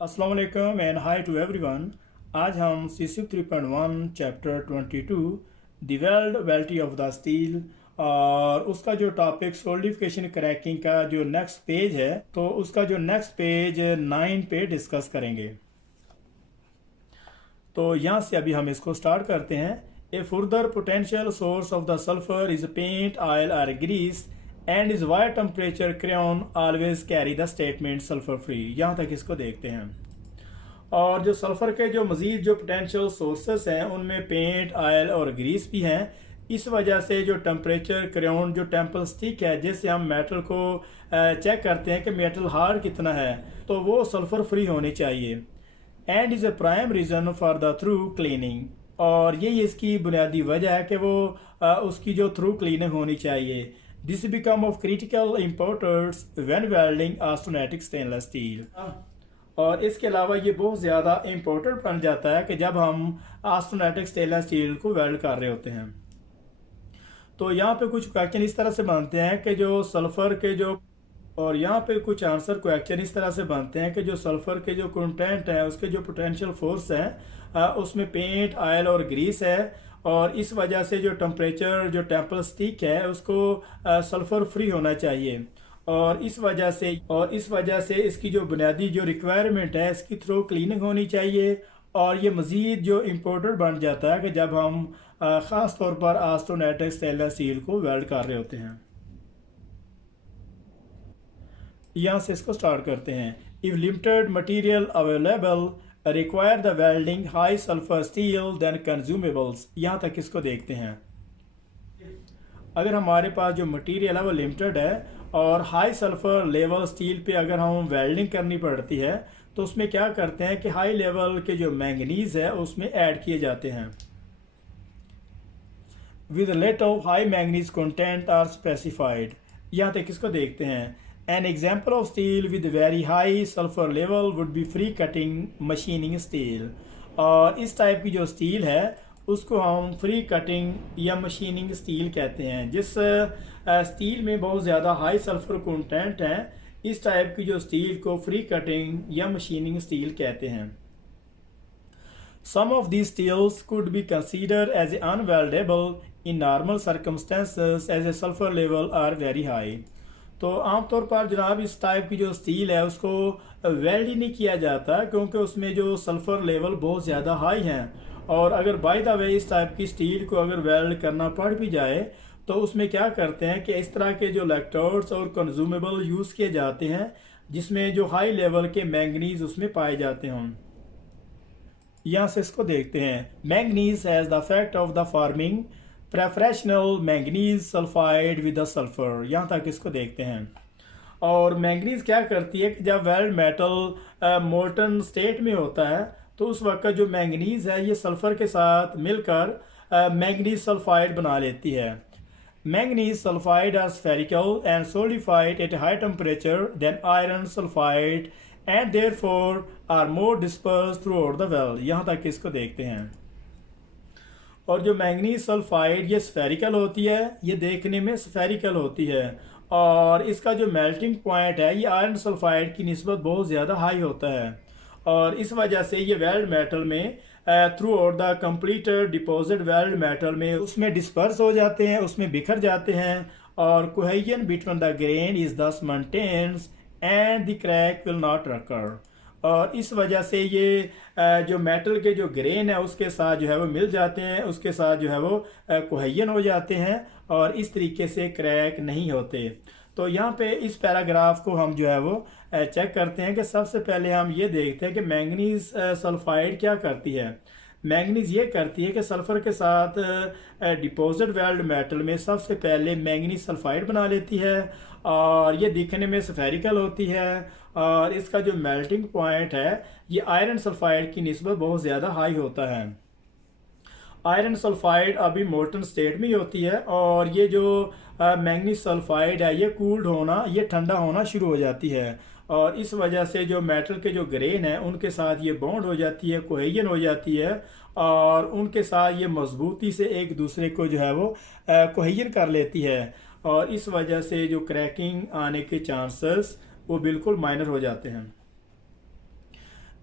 अस्सलाम वालेकुम and hi to everyone. आज हम CC 3.1 चैप्टर 22 द वेल्टी ऑफ द स्टील और उसका जो टॉपिक सोल्डिफिकेशन क्रैकिंग का जो नेक्स्ट पेज है तो उसका जो नेक्स्ट पेज 9 पे डिस्कस करेंगे। तो यहाँ से अभी हम इसको स्टार्ट करते हैं। A further potential source of the sulphur is paint oil और grease and is wire temperature crayon always carry the statement sulphur free. यहाँ तक इसको देखते हैं। और जो सल्फर के जो मजीद जो पोटेंशियल सोर्सेस हैं उनमें पेंट ऑयल और ग्रीस भी हैं। इस वजह से जो टेम्परेचर क्रेन जो टेम्पल स्टिक है जिससे हम मेटल को चेक करते हैं कि मेटल हार्ड कितना है तो वो सल्फर फ्री होनी चाहिए। And is a prime reason for the through cleaning, और यही इसकी बुनियादी वजह है कि वो उसकी जो थ्रू क्लीनिंग होनी चाहिए। This become of critical importance when welding austenitic stainless steel. और इसके अलावा ये बहुत ज़्यादा इम्पोर्टेंट बन जाता है कि जब हम ऑस्टेनेटिक स्टेनलेस स्टील को वेल्ड कर रहे होते हैं। तो यहाँ पे कुछ क्वेश्चन इस तरह से बनते हैं कि जो सल्फर के जो और यहाँ पे कुछ आंसर क्वेश्चन इस तरह से बनते हैं कि जो सल्फर के जो कंटेंट है उसके जो पोटेंशियल फोर्स है उसमें पेंट ऑयल और ग्रीस है, और इस वजह से जो टेम्परेचर जो टेम्पल स्टिक है उसको सल्फर फ्री होना चाहिए। और इस वजह से इसकी जो बुनियादी जो रिक्वायरमेंट है इसकी थ्रो क्लीनिंग होनी चाहिए। और ये मज़ीद जो इम्पोर्टेंट बन जाता है कि जब हम ख़ास तौर पर ऑस्टेनेटिक स्टेनलेस स्टील को वेल्ड कर रहे होते हैं। यहाँ से इसको स्टार्ट करते हैं। If limited material available require the welding high sulphur steel then consumables. यहाँ तक इसको देखते हैं। अगर हमारे पास जो मटेरियल है वो लिमिटेड है और हाई सल्फर लेवल स्टील पे अगर हम वेल्डिंग करनी पड़ती है तो उसमें क्या करते हैं कि हाई लेवल के जो मैंगनीज है उसमें ऐड किए जाते हैं। With lot of high manganese content are specified. यहाँ तक इसको देखते हैं। An example of steel with very high sulfur level would be free cutting machining steel। और इस टाइप की जो स्टील है उसको हम फ्री कटिंग या मशीनिंग स्टील कहते हैं। जिस स्टील में बहुत ज़्यादा हाई सल्फर कंटेंट है इस टाइप की जो स्टील को फ्री कटिंग या मशीनिंग स्टील कहते हैं। Some of these steels could be considered as unweldable in normal circumstances as a sulfur level are very high। तो आमतौर पर जनाब इस टाइप की जो स्टील है उसको वेल्ड ही नहीं किया जाता क्योंकि उसमें जो सल्फर लेवल बहुत ज़्यादा हाई हैं। और अगर बाय द वे इस टाइप की स्टील को अगर वेल्ड करना पड़ भी जाए तो उसमें क्या करते हैं कि इस तरह के जो इलेक्ट्रोड्स और कंज्यूमेबल यूज़ किए जाते हैं जिसमें जो हाई लेवल के मैंगनीज उसमें पाए जाते हैं। यहाँ से इसको देखते हैं। Manganese has the effect of the forming preferential manganese sulphide with the sulphur. यहाँ तक इसको देखते हैं। और मैंगनीज क्या करती है कि जब वेल्ड मेटल मोल्टन स्टेट में होता है तो उस वक्त जो मैंगनीज है ये सल्फर के साथ मिलकर मैंगनीज सल्फाइड बना लेती है। Manganese sulphide are spherical and solidified at high temperature than iron sulphide and therefore are more disperse throughout the weld. यहाँ तक इसको देखते हैं। और जो मैंगनीज सल्फाइड ये स्फेरिकल होती है, ये देखने में स्फेरिकल होती है और इसका जो मेल्टिंग पॉइंट है ये आयरन सल्फाइड की निस्बत बहुत ज़्यादा हाई होता है। और इस वजह से ये वेल्ड मेटल में through out the completed deposit weld metal में उसमें डिस्पर्स हो जाते हैं, उसमें बिखर जाते हैं। और cohesion between the grain is thus maintains and the crack will not occur. और इस वजह से ये जो मेटल के जो ग्रेन है उसके साथ जो है वो मिल जाते हैं, उसके साथ जो है वो कोहेजन हो जाते हैं और इस तरीके से क्रैक नहीं होते। तो यहाँ पे इस पैराग्राफ को हम जो है वो चेक करते हैं कि सबसे पहले हम ये देखते हैं कि मैंगनीज सल्फाइड क्या करती है। मैंगनीज ये करती है कि सल्फर के साथ डिपॉजिट वेल्ड मेटल में सबसे पहले मैंगनीज सल्फाइड बना लेती है और ये दिखने में स्फेरिकल होती है और इसका जो मेल्टिंग पॉइंट है ये आयरन सल्फाइड की निस्बत बहुत ज़्यादा हाई होता है। आयरन सल्फाइड अभी मोल्टन स्टेट में ही होती है और ये जो मैंगनीज सल्फाइड है ये कूल्ड होना ये ठंडा होना शुरू हो जाती है। और इस वजह से जो मेटल के जो ग्रेन है उनके साथ ये बॉन्ड हो जाती है, कोहेजन हो जाती है और उनके साथ ये मजबूती से एक दूसरे को जो है वो कोहेजन कर लेती है और इस वजह से जो क्रैकिंग आने के चांसेस वो बिल्कुल माइनर हो जाते हैं।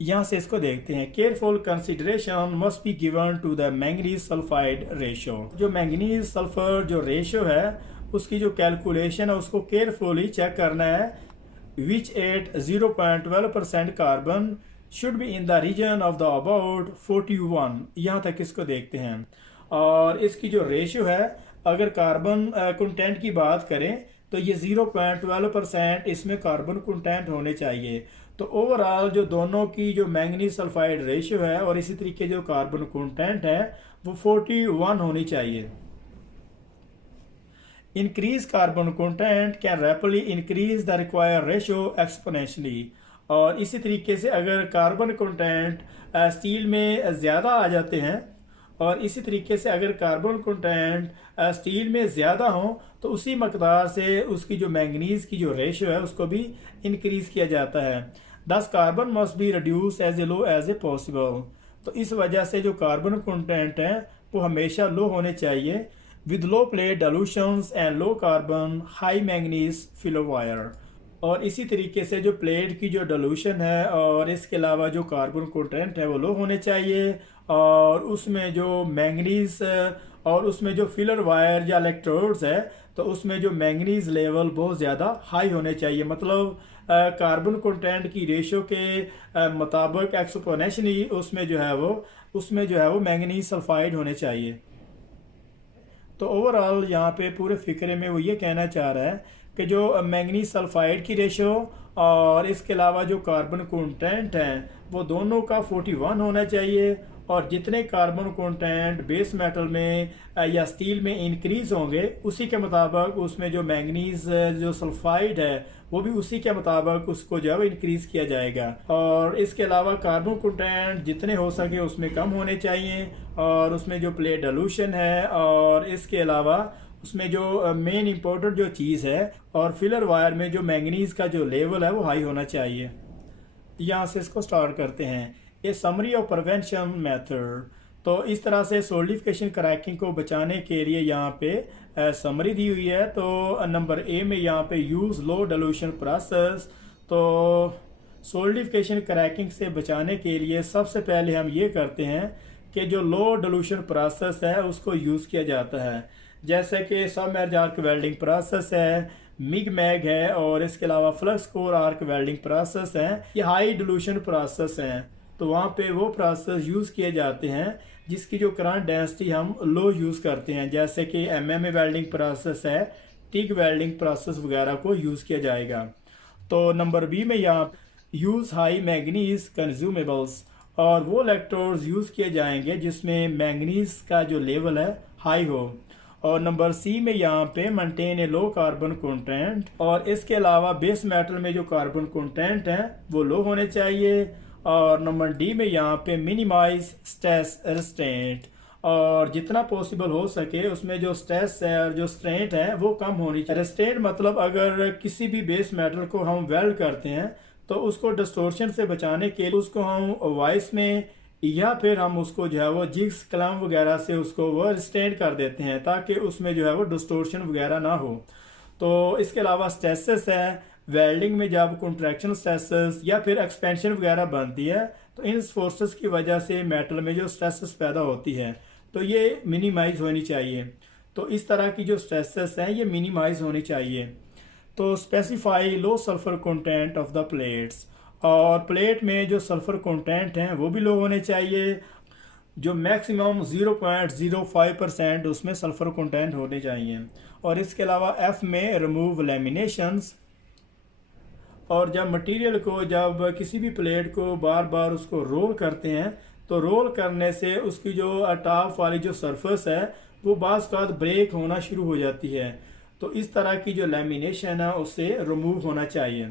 यहाँ से इसको देखते हैं। Careful consideration must be given to the manganese sulphide ratio. जो मैंगनीज सल्फर जो रेशो है उसकी जो कैलकुलेशन है उसको केयरफुली चेक करना है। Which at 0.12% carbon should be in the region of the about 41। यहाँ तक इसको देखते हैं। और इसकी जो रेशियो है, अगर कार्बन कंटेंट की बात करें तो ये 0.12% इसमें कार्बन कंटेंट होने चाहिए। तो ओवरऑल जो दोनों की जो मैंगनीज सल्फाइड रेशियो है और इसी तरीके जो कार्बन कंटेंट है वो 41 होनी चाहिए। Increase carbon content can rapidly increase the required ratio exponentially. और इसी तरीके से अगर कार्बन कंटेंट स्टील में ज़्यादा आ जाते हैं और इसी तरीके से अगर कार्बन कंटेंट स्टील में ज़्यादा हो तो उसी मकदार से उसकी जो मैंगनीज की जो रेशियो है उसको भी इंक्रीज किया जाता है। Thus carbon must be reduce as a low as a possible. तो इस वजह से जो कार्बन कंटेंट है वो हमेशा लो होने चाहिए with low plate dilutions and low carbon high manganese filler wire। और इसी तरीके से जो प्लेट की जो डिल्यूशन है और इसके अलावा जो कार्बन कंटेंट है वो लो होने चाहिए और उसमें जो मैंगनीज और उसमें जो फिलर वायर या इलेक्ट्रोड्स है तो उसमें जो मैंगनीज लेवल बहुत ज़्यादा हाई होने चाहिए। मतलब कार्बन कंटेंट की रेशो के मुताबिक एक्सपोनेंशियली उसमें जो है वो मैंगनीज सल्फाइड होने चाहिए। तो ओवरऑल यहाँ पे पूरे फिक्रे में वो ये कहना चाह रहा है कि जो मैंगनीज सल्फाइड की रेशो और इसके अलावा जो कार्बन कंटेंट है वो दोनों का 41 होना चाहिए। और जितने कार्बन कंटेंट बेस मेटल में या स्टील में इंक्रीज होंगे उसी के मुताबिक उसमें जो मैंगनीज जो सल्फाइड है वो भी उसी के मुताबिक उसको जो है इंक्रीज किया जाएगा। और इसके अलावा कार्बन कंटेंट जितने हो सके उसमें कम होने चाहिए और उसमें जो प्लेट डिल्यूशन है और इसके अलावा उसमें जो मेन इम्पोर्टेंट जो चीज़ है और फिलर वायर में जो मैंगनीज का जो लेवल है वो हाई होना चाहिए। यहाँ से इसको स्टार्ट करते हैं। ए समरी ऑफ प्रिवेंशन मेथड। तो इस तरह से सोल्डिफिकेशन क्रैकिंग को बचाने के लिए यहाँ पे समरी दी हुई है। तो नंबर ए में यहाँ पे यूज़ लो डिल्यूशन प्रोसेस। तो सोल्डिफिकेशन क्रैकिंग से बचाने के लिए सबसे पहले हम ये करते हैं कि जो लो डिल्यूशन प्रोसेस है उसको यूज़ किया जाता है। जैसे कि सब आर्क वेल्डिंग प्रोसेस है, मिग मैग है और इसके अलावा flux core arc welding process है। ये हाई डिल्यूशन प्रोसेस हैं। तो वहाँ पे वो प्रोसेस यूज़ किए जाते हैं जिसकी जो करंट डेंसिटी हम लो यूज़ करते हैं। जैसे कि एमएमए वेल्डिंग प्रोसेस है, टिग वेल्डिंग प्रोसेस वगैरह को यूज़ किया जाएगा। तो नंबर बी में यहाँ यूज़ हाई मैंगनीज कंज्यूमेबल्स। और वो इलेक्ट्रोड्स यूज़ किए जाएंगे जिसमें मैंगनीज का जो लेवल है हाई हो। और नंबर सी में यहाँ पे मेंटेन ए लो कार्बन कंटेंट। और इसके अलावा बेस मेटल में जो कार्बन कंटेंट है वो लो होने चाहिए। और नंबर डी में यहाँ पे मिनिमाइज स्ट्रेस रेस्ट्रेंट। और जितना पॉसिबल हो सके उसमें जो स्ट्रेस है और जो स्ट्रेंट है वो कम होनी चाहिए। रेस्ट्रेंट मतलब अगर किसी भी बेस मेटल को हम वेल्ड करते हैं तो उसको डिस्टोर्शन से बचाने के लिए उसको हम वॉइस में या फिर हम उसको जो है वो जिग्स कलम वगैरह से उसको वो रिस्टेंड कर देते हैं ताकि उसमें जो है वो डिस्टोर्शन वगैरह ना हो। तो इसके अलावा स्ट्रेसेस है वेल्डिंग में जब कॉन्ट्रैक्शन स्ट्रेसेस या फिर एक्सपेंशन वगैरह बनती है तो इन फोर्सेस की वजह से मेटल में जो स्ट्रेसेस पैदा होती है तो ये मिनिमाइज होनी चाहिए। तो इस तरह की जो स्ट्रेसेस हैं ये मिनिमाइज होनी चाहिए। तो specify low sulphur content of the plates. और प्लेट में जो सल्फर कंटेंट हैं वो भी लो होने चाहिए। जो मैक्सिमम 0.05% उसमें सल्फर कंटेंट होने चाहिए। और इसके अलावा एफ में रिमूव लैमिनेशंस। और जब मटेरियल को जब किसी भी प्लेट को बार बार उसको रोल करते हैं तो रोल करने से उसकी जो टॉप वाली जो सरफेस है वो बाज़ का ब्रेक होना शुरू हो जाती है। तो इस तरह की जो लैमिनेशन है उससे रिमूव होना चाहिए।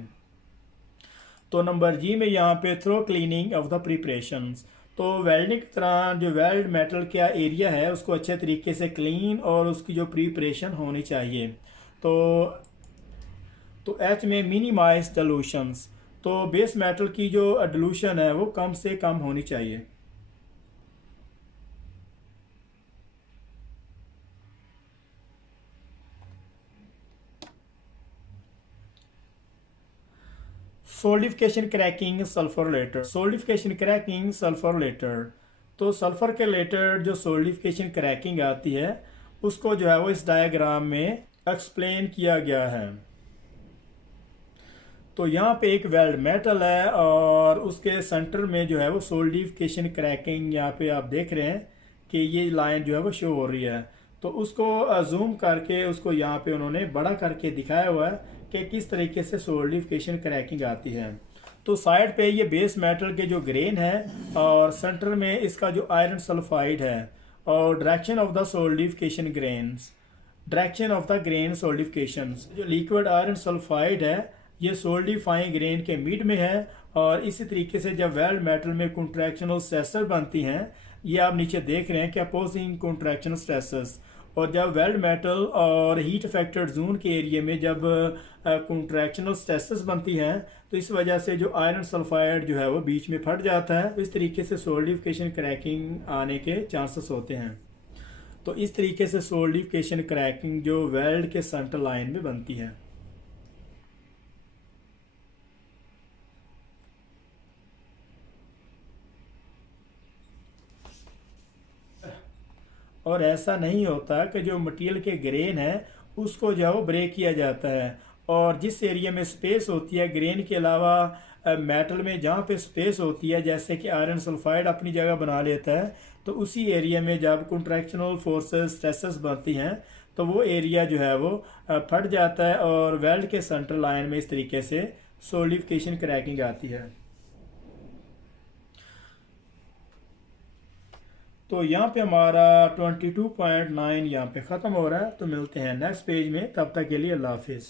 तो नंबर जी में यहाँ पे through cleaning of the preparations. तो वेल्डिंग की तरह जो वेल्ड मेटल का एरिया है उसको अच्छे तरीके से क्लीन और उसकी जो प्रिपरेशन होनी चाहिए। तो एच में मिनिमाइज डिल्यूशंस। तो बेस मेटल की जो डिल्यूशन है वो कम से कम होनी चाहिए। Solidification cracking sulphur later, solidification cracking sulphur later. तो सल्फर के रिलेटेड जो सोल्डिफिकेशन क्रैकिंग आती है उसको जो है वो इस डायग्राम में एक्सप्लेन किया गया है। तो यहाँ पे एक वेल्ड मेटल है और उसके सेंटर में जो है वो सोल्डिफिकेशन क्रैकिंग यहाँ पे आप देख रहे हैं कि ये लाइन जो है वो शो हो रही है। तो उसको जूम करके उसको यहाँ पे उन्होंने बड़ा करके दिखाया हुआ है कि किस तरीके से सोल्डिफिकेशन क्रैकिंग आती है। तो साइड पे ये बेस मेटल के जो ग्रेन है और सेंटर में इसका जो आयरन सल्फाइड है और direction of the solidification grains, direction of the grain solidification. जो लिक्विड आयरन सल्फाइड है ये सोल्डिफाइंग ग्रेन के मिड में है और इसी तरीके से जब वेल्ड मेटल में कॉन्ट्रैक्शनल स्ट्रेसेस बनती हैं, ये आप नीचे देख रहे हैं कि अपोजिंग कॉन्ट्रैक्शनल स्ट्रेसेस, और जब वेल्ड मेटल और हीट अफेक्टेड जोन के एरिया में जब कॉन्ट्रैक्शनल स्ट्रेसेस बनती हैं तो इस वजह से जो आयरन सल्फाइड जो है वो बीच में फट जाता है। इस तरीके से सोल्डिफिकेशन क्रैकिंग आने के चांसेस होते हैं। तो इस तरीके से सोल्डिफिकेशन क्रैकिंग जो वेल्ड के सेंटर लाइन में बनती है। और ऐसा नहीं होता कि जो मटेरियल के ग्रेन है उसको जो है वो ब्रेक किया जाता है, और जिस एरिया में स्पेस होती है ग्रेन के अलावा मेटल में जहाँ पे स्पेस होती है, जैसे कि आयरन सल्फाइड अपनी जगह बना लेता है, तो उसी एरिया में जब कॉन्ट्रैक्शनल फोर्सेस स्ट्रेसेस बनती हैं तो वो एरिया जो है वो फट जाता है और वेल्ड के सेंटर लाइन में इस तरीके से सोलिडिफिकेशन क्रैकिंग आती है। तो यहाँ पे हमारा 22.9 यहाँ पे ख़त्म हो रहा है। तो मिलते हैं नेक्स्ट पेज में, तब तक के लिए अल्लाह हाफिज़।